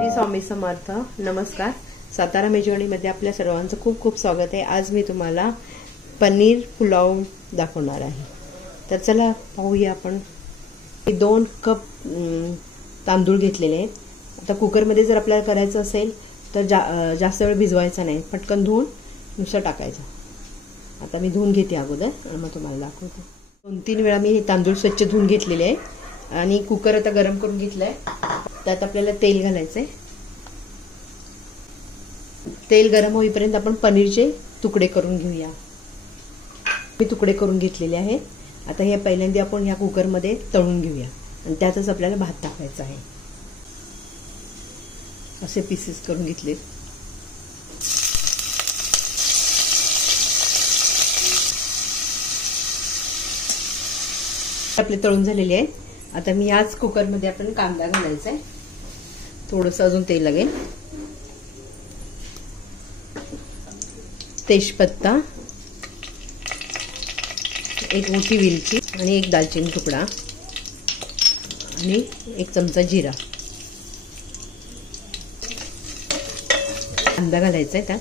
श्री स्वामी समर्थ. नमस्कार. सातारा मेजवानीमध्ये आपल्या सर्वांचं खूप खूप स्वागत आहे. आज मी तुम्हाला पनीर पुलाव दाखवणार आहे. तर चला पाहूया. आपण 2 कप तांदूळ घेतलेले आहेत. आता कुकरमध्ये जर आपल्याला करायचं असेल तर जास्त वेळ भिजवायचा नाही, पटकन धुवून नुसतं टाकायचं. आता मी धुवून घेते अगोदर आणि मग तुम्हाला दाखवते. 2-3 वेळा मी हे तांदूळ स्वच्छ धुवून घेतलेले आहे आणि कुकर आता गरम करून घेतलाय. त्यात आपल्याला तेल घालायचंय. तेल गरम होईपर्यंत आपण पनीरचे तुकडे करून घेऊया. मी तुकडे करून घेतलेले आहेत. आता हे पहिल्यांदा आपण ह्या कुकरमध्ये तळून घेऊया आणि त्यातच आपल्याला भात टाकायचा आहे. असे पीसेस करून घेतले. आपले तळून झालेले आहेत. आता मी याच कुकरमध्ये आपण कांदा घालायचा आहे. थोडंसं अजून तेल लागेल. तेजपत्ता, 1 मोठी वेलची आणि 1 दालचिनी तुकडा आणि 1 चमचा जिरा. कांदा घालायचा आहे त्यात.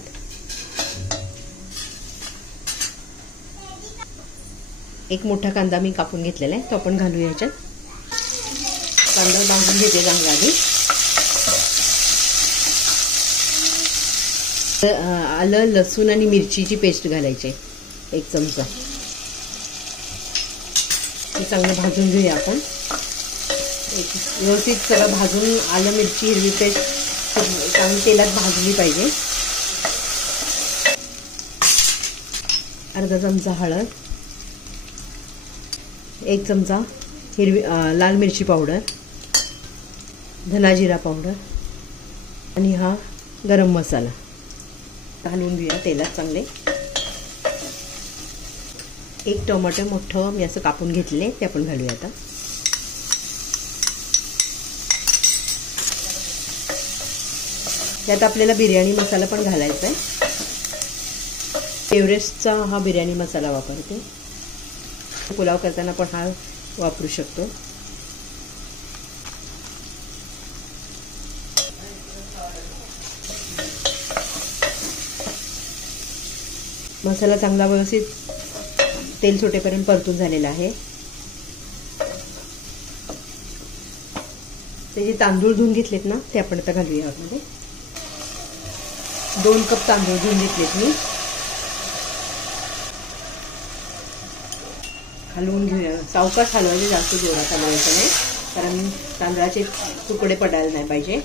1 मोठा कांदा मी कापून घेतलेला आहे, तो आपण घालूया याच्यात. कांदा भाजून घेते चांगला आधी. आलं, लसूण आणि मिरचीची पेस्ट घालायची 1 चमचा. हे चांगलं भाजून घेऊया आपण. व्यवस्थित सगळं भाजून आलं, मिरची, हिरवी पेस्ट चांगली तेलात भाजली पाहिजे. अर्धा चमचा हळद, 1 चमचा लाल मिरची पावडर, धना जिरा पावडर आणि हा गरम मसाला घालून घेऊया तेलात चांगले. 1 टोमॅटो मोठं मी असं कापून घेतलेले ते आपण घालूया आता. त्यात आपल्याला बिर्याणी मसाला पण घालायचा आहे. एव्हरेस्टचा हा बिर्याणी मसाला वापरते. पुलाव करताना पण हा वापरू शकतो. मसाला चांगला व्यवस्थित तेल सुटेपर्यंत परतून झालेला आहे. ते जे तांदूळ धुवून घेतलेत ना ते आपण आता घालूया यामध्ये. 2 कप तांदूळ धुवून घेतलेत मी. हलवून घेऊया. सावकाश हलवायचे, जास्त जोरात हलवायचं नाही, कारण तांदळाचे तुकडे पडायला नाही पाहिजे.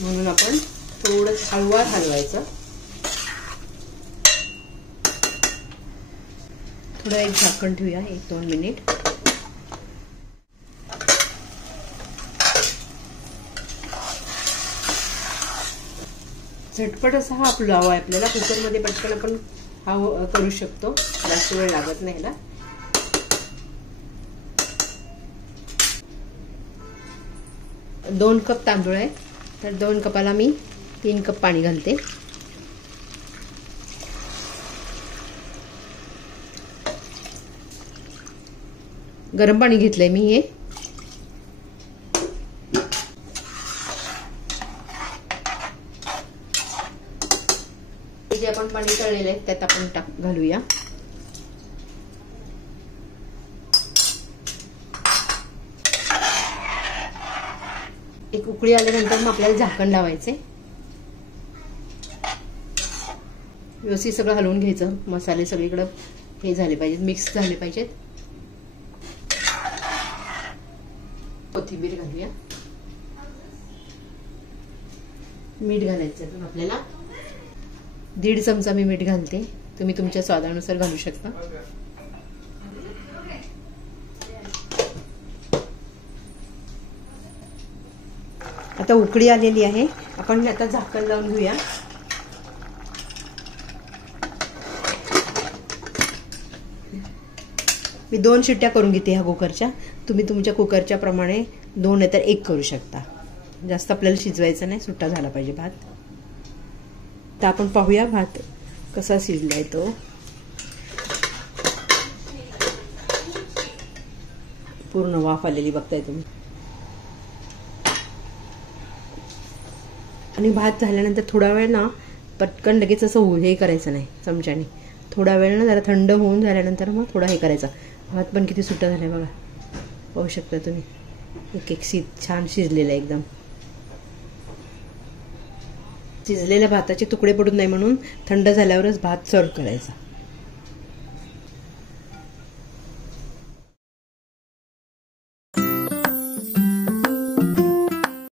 म्हणून आपण थोडं हळूवार हलवायचं. थोडं एक झाकण ठेवूया 1-2 मिनिट. झटपट असा हा पुलाव आहे. आपल्याला कुकरमध्ये पटकन आपण हा करू शकतो, जास्त वेळ लागत नाही ना. दोन कप तांदूळ आहे, तर 2 कपाला मी 3 कप पाणी घालते. गरम पाणी घेतलंय मी हे. जे आपण पाणी तळलेलं आहे त्यात आपण घालूया. एक उकळी आल्यानंतर मग आपल्याला झाकण लावायचे. व्यवस्थित सगळं हलवून घ्यायचं. मसाले सगळीकडे हे झाले पाहिजेत, मिक्स झाले पाहिजेत. कोथिंबीर घालूया. मीठ घालायचं आपल्याला. 1.5 चमचा मी मीठ घालते. तुम्ही तुमच्या स्वादानुसार घालू शकता. आता उकळी आलेली आहे. आपण आता झाकण लावून घेऊया. मी 2 शिट्ट्या करून घेते ह्या कुकरच्या. तुम्ही तुमच्या कुकरच्या प्रमाणे 2 नाही तर 1 करू शकता. जास्त आपल्याला शिजवायचं नाही, सुट्टा झाला पाहिजे भात. तर आपण पाहूया भात कसा शिजलाय तो. पूर्ण वाफ आलेली बघताय तुम्ही. आणि भात झाल्यानंतर थोडा वेळ ना पटकन लगेच असं हे करायचं नाही चमच्याने. थोडा वेळ ना जरा थंड होऊन झाल्यानंतर मग थोडा हे करायचा. भात पण किती सुट्टा झालाय बघा, पाहू शकता तुम्ही. एक एक छान शिजलेला आहे एकदम. शिजलेल्या भाताचे तुकडे पडून नाही म्हणून थंड झाल्यावरच भात सर्व करायचा.